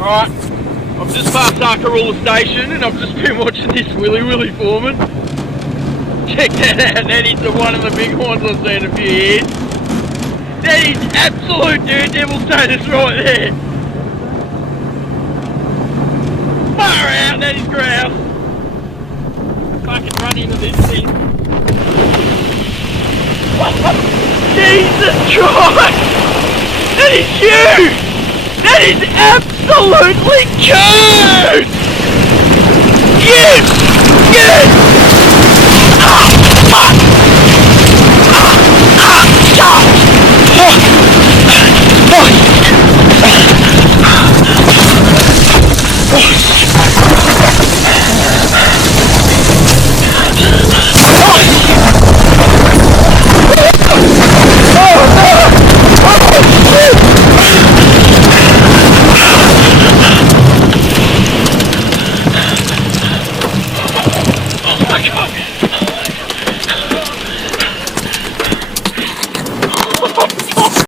Alright, I've just passed Arkaroola Station and I've just been watching this Willy Foreman. Check that out, that is one of the big horns I've seen in a few years. That is absolute daredevil status right there. Far out, that is grouse. Fucking run into this thing. Jesus Christ! That is huge! That is absolutely huge! Yes! Yes! Ah! Fuck! Ah! Ah! Ah! Oh my God!